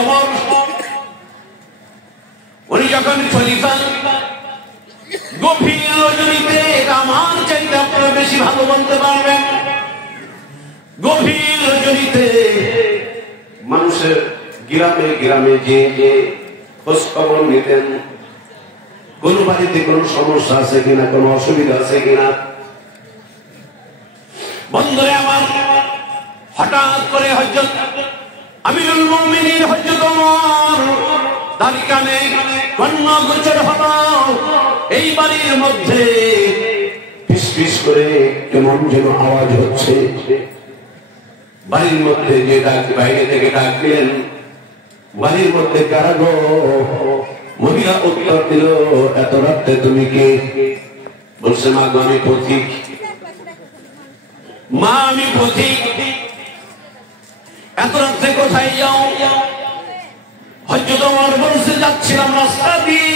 ওমর উনি যখন খলিফা, গভীর রজনীতে, আমার চাইতে আপনারা বেশি ভালো বলতে পারবেন, গভীর রজনীতে মানুষের গ্রামে গ্রামে যে খোঁজ খবর নিতেন, কোন বাড়িতে কোন সমস্যা আছে কিনা, কোন অসুবিধা আছে কিনা। বন্ধুরে আমার, হঠাৎ করে হযরত আমিরুল মুমিনিন হযরত ওমর তার কানে কন্যা গোচর হলো, এই বাড়ির মধ্যে ফিস ফিস করে কেমন যেন আওয়াজ হচ্ছে। বাড়ির মধ্যে যে ডাক, বাইরে থেকে ডাক দিলেন, বাড়ির মধ্যে কারা গো? মহিলা উত্তর দিল, এত রাত্রে তুমি কে? বলছে, মা গো আমি পথিক। মা আমি পথিক, এত রাত্রে কোথায় যাও? হযরত ওমর বলছে, যাচ্ছিলাম রাস্তা দিয়ে,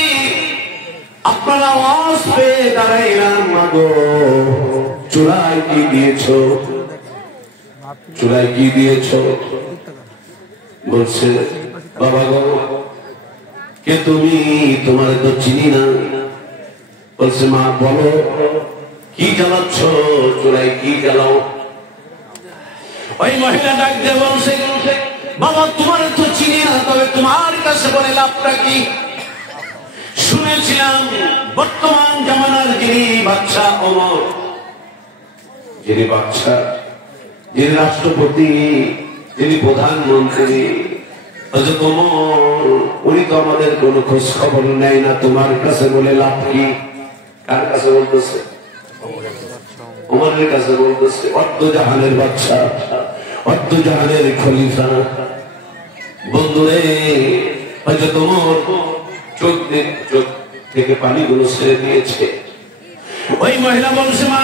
আপনারা আওয়াজ পেয়ে দাঁড়াইলাম। মা গো চুলায় কি দিয়েছ? চুলায় কি দিয়েছ? বলছে, বাবা গো কে তুমি? তোমার তো চিনি না। বলছে, মা বলো কি জ্বালাচ্ছ? চুলায় কি জ্বালাও? ওই মহিলা ডাক দিয়ে বলছে, বাবা তোমার তো চিনি না, তবে তোমার কাছে বলে লাভটা কি? শুনেছিলাম বর্তমান জামানার যিনি বাদশা ওমর, যিনি বাদশা, যিনি রাষ্ট্রপতি, যিনি প্রধানমন্ত্রী হযরত ওমর, উনি তো আমাদের কোন খোঁজ খবর নেয় না, তোমার কাছে বলে লাভ কি? কার কাছে বলতেছে? ওমরের কাছে বলতেছে, অর্ধজাহানের বাদশা, অর্ধজাহানের খলিফা। বন্ধুরে, হযরত ওমর চোখ থেকে পানিগুলো ছেড়ে দিয়েছে। ওই মহিলা বলছে, মা,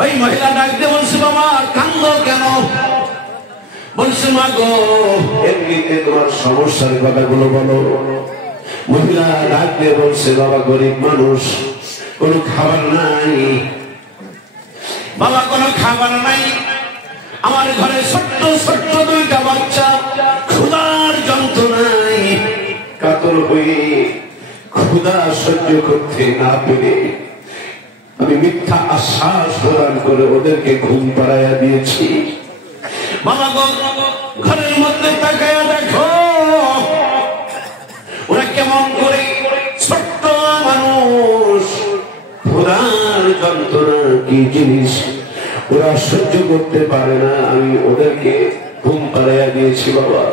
ওই মহিলা ডাক দিয়ে বলছে, বাবা কান্দ কেন? বলছে, মা গো এমনিতে তোমার সমস্যার কথাগুলো বলো। মহিলা ডাক দিয়ে বলছে, বাবা গরিব মানুষ, কোনো খাবার নাই। বাবা কোনো খাবার নাই, আমার ঘরে ছোট্ট ছোট্ট দুইটা বাচ্চা, ক্ষুধার যন্ত্রণায় কাতর হয়ে, ক্ষুধা সহ্য করতে না পেরে আমি মিথ্যা আশ্বাস প্রদান করে ওদেরকে ঘুম পাড়াইয়া দিয়েছি। বাবা গো ঘরের মধ্যে তাকাইয়া দেখো ওরা কেমন করে, ছোট্ট মানুষ, ক্ষুধার যন্ত্রণা কি জিনিস ওরা সহ্য করতে পারে না, আমি ওদেরকে ঘুম পাড়াইয়া দিয়েছি। বাবা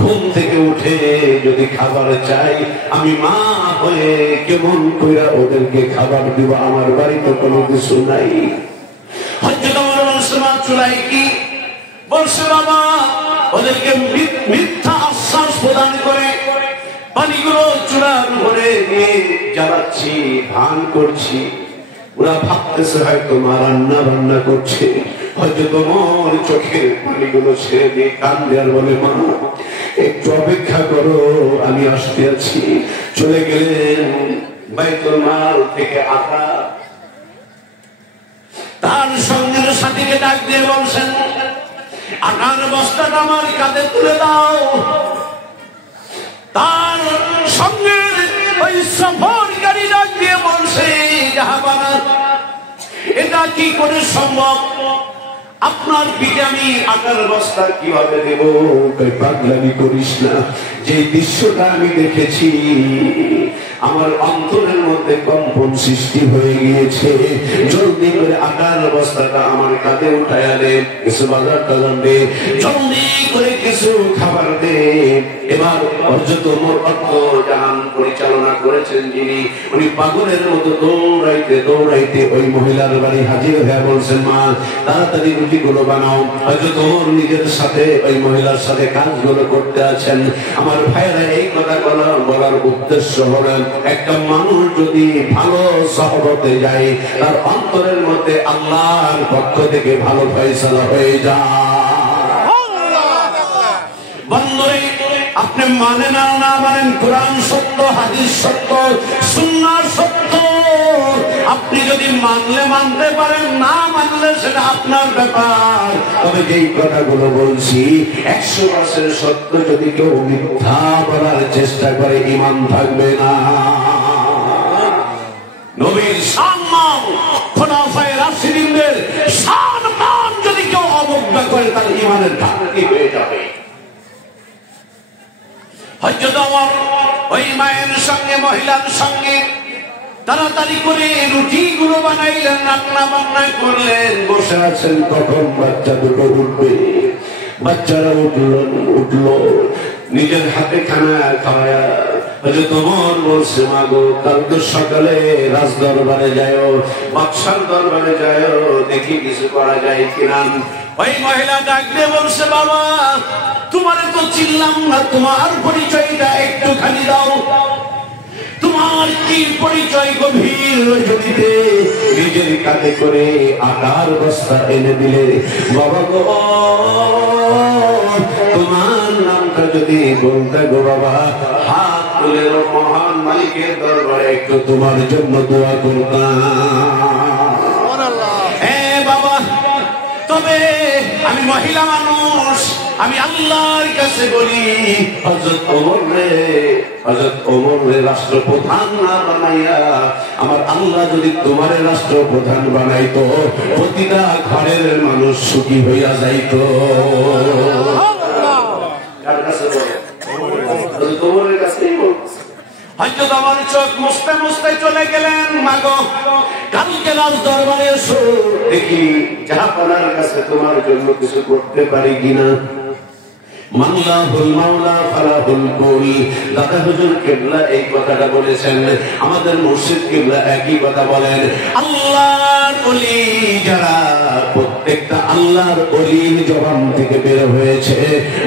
ঘুম থেকে উঠে যদি খাবার চাই, আমি মা হয়ে কেমন কইরা ওদেরকে খাবার দিব? আমার বাড়িতে কোনো কিছু নাই। হযরত ওমর বলছে, মা চুলাই কি? বলছে, বাবা ওদেরকে মিথ্যা আশ্বাস প্রদান করে পানিগুলো চুলার উপরে দিয়ে জ্বালাচ্ছি, ভান করছি। ওরা ভাবতেছে হয়তো মা রান্না বান্না করছে। হযরত ওমর চোখের পানিগুলো ছেড়ে দিয়ে কান্দে আর বলে, মা একটু অপেক্ষা করো, আমি আসতে আছি। চলে গেলেন বাইতুল মাল থেকে আটা, তার সঙ্গের সাথীকে ডাক দিয়ে বলছেন, আটার বস্তাটা আমার কাঁধে তুলে দাও। তার সঙ্গে ওই সফরকারী ডাক দিয়ে বলছে, জাহাবানা এটা কি করে সম্ভব? আপনার পিঠে আমি আটার বস্তা কিভাবে দেব? পাগলামি করিস না, যে দৃশ্যটা আমি দেখেছি আমার অন্তরের মধ্যে কম্পন সৃষ্টি হয়ে গিয়েছে। জলদি করে আটার বস্তাটা আমার কাঁধে উঠাইয়া দে, কিছু বাজার টাজার দে, জলদি করে কিছু খাবার দে। এবার হযরত ওমর অর্ধজাহান পরিচালনা করেছেন যিনি, উনি পাগলের মতো দৌড়াইতে দৌড়াইতে ওই মহিলার বাড়ি হাজির হয়ে বলছেন, মা তাড়াতাড়ি রুটিগুলো বানাও। হযরত ওমর নিজের সাথে ওই মহিলার সাথে কাজগুলো করতে আছেন। আমার ভাইরা এই কথা বলার উদ্দেশ্য হলেন, একটা মানুষ যদি ভালো সহবতে যায়, তার অন্তরের মধ্যে আল্লাহর পক্ষ থেকে ভালো ফয়সালা হয়ে যায়। বন্ধুরে, আপনি মানেন আর না মানেন, কোরআন সত্য, হাদিস সত্য, সুন্নাহ সত্য, আপনি যদি মানলে মানতে পারেন, না মানলে সেটা আপনার ব্যাপার। তবে যেই কথাগুলো বলছি 100% সত্য। যদি কেউ মিথ্যা বলার চেষ্টা করে ঈমান থাকবে না। নবীর সম্মান, খোলাফায়ে রাশিদিনদের সম্মান যদি কেউ অবজ্ঞা করে, তার ঈমানের ঘাটতি হয়ে যাবে। হযরত ওমর ওই মায়ের সঙ্গে, মহিলার সঙ্গে তাড়াতাড়ি করে রুটিগুলো বানাইলেন, রান্না বান্না করলেন, বসে আছেন। তখন বাচ্চা দুটো উঠবে। বাচ্চারা উঠলো, নিজের হাতে খানা খাওয়া। হযরত ওমর বলছে, মা গো, কাল তো সকালে রাজ দরবারে যায়, বাদশার দরবারে যায়, দেখি কিছু করা যায় কিনা। ওই মহিলা ডাক দিয়ে বলছে, বাবা তোমারে তো চিনলাম না, তোমার পরিচয়টা একটুখানি দাও। তোমার কি পরিচয়? গভীর রজনীতে নিজের কাঁধে করে আটার বস্তা এনে দিলে। বাবা গো, তোমার নামটা যদি বলতে গো বাবা, হাত তুলে মহান মালিকের দরবারে একটু তোমার জন্য দোয়া করতাম। হ্যাঁ বাবা, তবে আমি মহিলা মানুষ, আমি আল্লাহর কাছে বলি, হযরত ওমর রে রাষ্ট্রপ্রধান না বানাইয়া আমার আল্লাহ যদি তোমারে রাষ্ট্রপ্রধান বানাইতো, প্রতিটা ঘরের মানুষ সুখী হইয়া যাইতো। কার কাছে বলে? হযরত ওমরের কাছে। হযরত ওমর চোখ মুছতে মুছতে চলে গেলেন, মাগো কালকে রাজ দরবারে এসো, দেখি জাহাপনার কাছে তোমার জন্য কিছু করতে পারি কিনা। মাওলাহুল মাওলা ফালাহুল কুল। দাদা হুজুর কিবলা এই কথাটা বলেছেন, আমাদের মুর্শিদ কিবলা একই কথা বলেন। আল্লাহর ওলি যারা, প্রত্যেকটা আল্লাহর ওলির জবান থেকে বের হয়েছে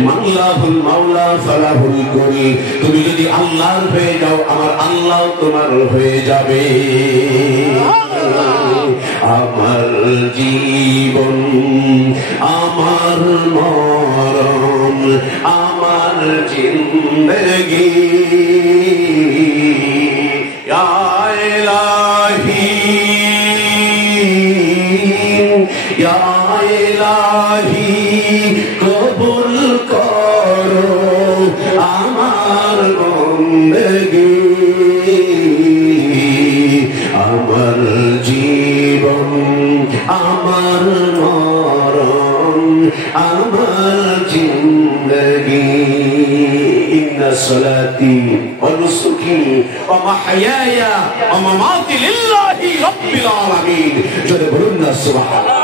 মাওলাহুল মাওলা ফালাহুল কুল। তুমি যদি আল্লাহর হয়ে যাও, আমার আল্লাহ তোমার হয়ে যাবে। আমার জীবন, আমার মরণ, আমার জিন্দগি, ইয়া ইলাহি, ইয়া ইলাহি কবুল করো আমার বন্দেগি। আমার জীবন, আমার মরণ, আমার জিন্দগি। ইন্না সলাতি ওয়া নুসুকি ওয়া মাহইয়ায়া ওয়া মামাতি লিল্লাহি রাব্বিল আলামিন। জোরে বলুন না সুবহানাল্লাহ।